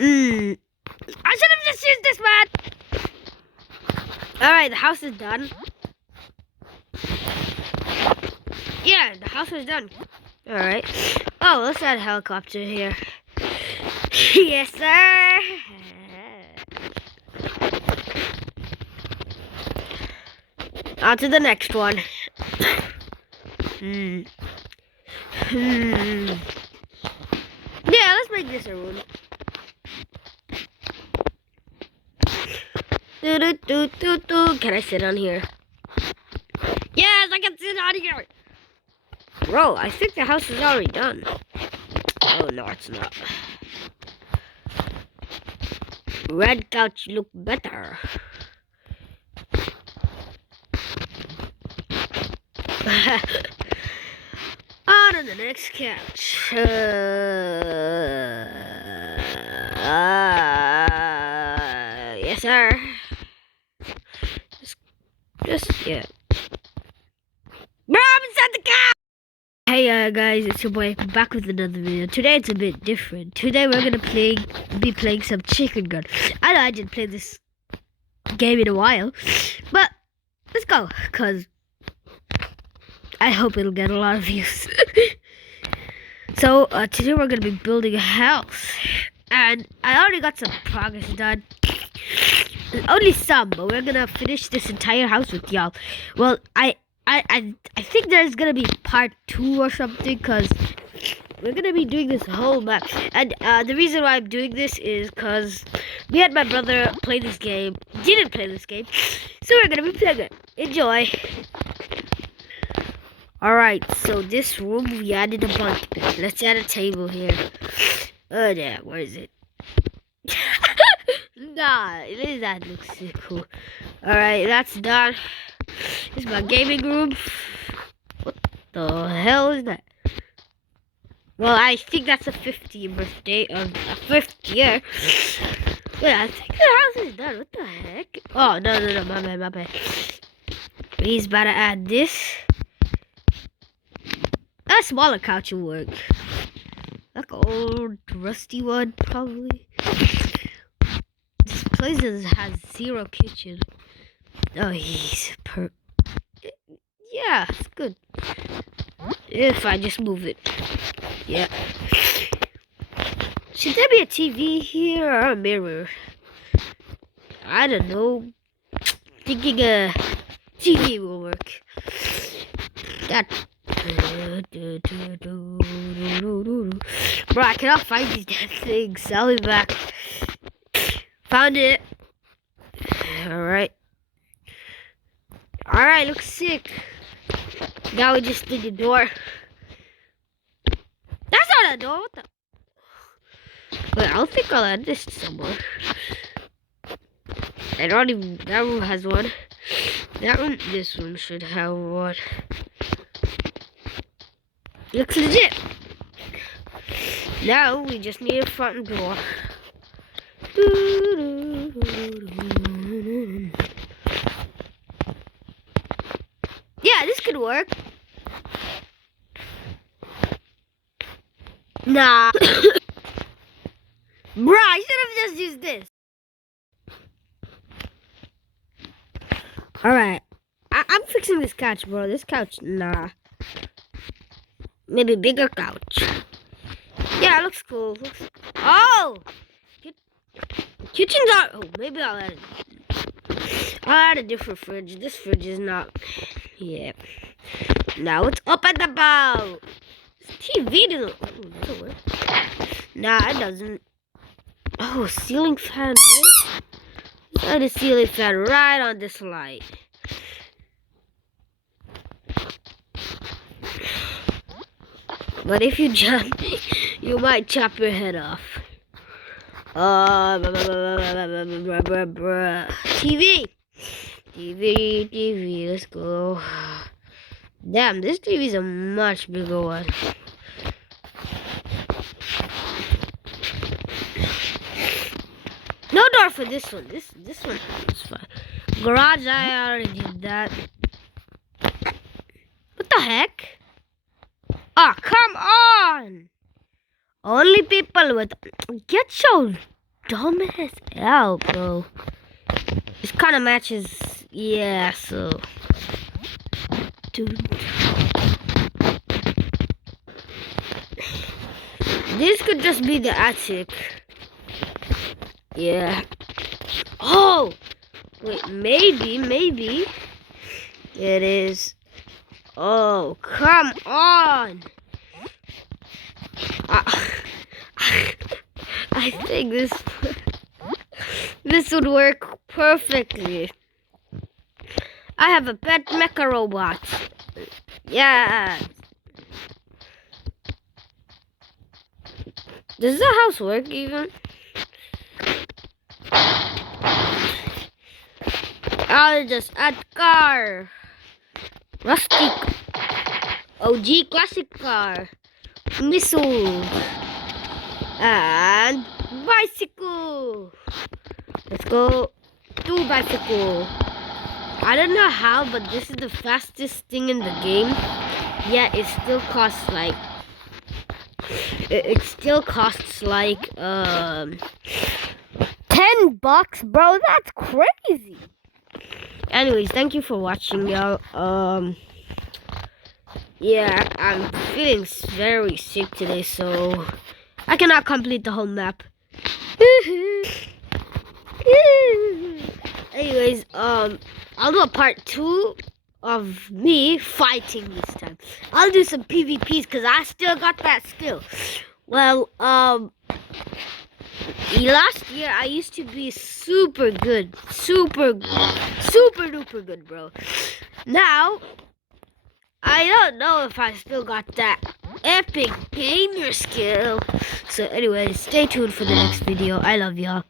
I should have just used this, man. Alright, the house is done. Yeah, the house is done. Alright. Oh, let's add a helicopter here. Yes, sir. On to the next one. Yeah, let's make this a room. Can I sit on here? Yes, I can sit on here. Bro, I think the house is already done. Oh, no, it's not. Red couch look better. On to the next couch. Yes, sir. Yeah. Bro, I'm inside the couch! Hey guys, it's your boy back with another video. Today it's a bit different. Today we're gonna be playing some chicken gun. I know I didn't play this game in a while, but let's go, cause I hope it'll get a lot of views. So today we're gonna be building a house, and I already got some progress done. Only some, but we're gonna finish this entire house with y'all. Well, I think there's gonna be part 2 or something, because we're gonna be doing this whole map. And the reason why I'm doing this is because me and my brother didn't play this game, so we're gonna be playing it. Enjoy. Alright, so this room we added a bunk bed. Let's add a table here. Oh yeah, where is it? Nah, that looks so cool. Alright, that's done. This is my gaming room. What the hell is that? Well, I think that's a 50th birthday of a 5th year. Yeah, I think the house is done. What the heck? Oh, no, my bad. He's about to add this. A smaller couch will work. Like an old rusty one, probably. This place has 0 kitchen. Oh, yeah, it's good. If I just move it. Yeah. Should there be a TV here or a mirror? I don't know. Thinking a TV will work. That. Bro, I cannot find these damn things. I'll be back. Found it. Alright, looks sick. Now we just need the door. That's not a door. What the? Wait, I don't think I'll add this somewhere. That room has one. This one should have one. Looks legit. Now we just need a front door. Yeah, this could work. Nah. Bruh, I should have just used this. Alright. I'm fixing this couch, bro. This couch, nah. Maybe bigger couch. Yeah, it looks cool. Oh! Kitchens are... Oh, maybe I'll add a different fridge. This fridge is not... Yeah. Now it's up and about. TV doesn't... Oh, does it work? Nah, it doesn't. Oh, ceiling fan. Let's add a ceiling fan right on this light. But if you jump, you might chop your head off. TV, let's go. Damn, this TV is a much bigger one. No door for this one. This one is fine. Garage, I already did that. What the heck? Ah, come on! Only people with... Get your dumb as hell, bro. This kind of matches, yeah, so. Dude. This could just be the attic. Yeah. Oh! Wait, maybe. It is. Oh, come on! I think this would work perfectly. I have a pet mecha robot. Yeah. Does the house work even? I'll just add car. Rustic. OG classic car. Missile. And bicycle. Let's go. 2 bicycle. I don't know how, but this is the fastest thing in the game. Yeah, it still costs like $10, bro. That's crazy. Anyways, thank you for watching, y'all. Yeah, I'm feeling very sick today, so I cannot complete the whole map. Anyways, I'll do a part 2 of me fighting this time. I'll do some PvPs because I still got that skill. Well, last year I used to be super duper good, bro. Now, I don't know if I still got that epic gamer skill. So anyways, stay tuned for the next video. I love y'all.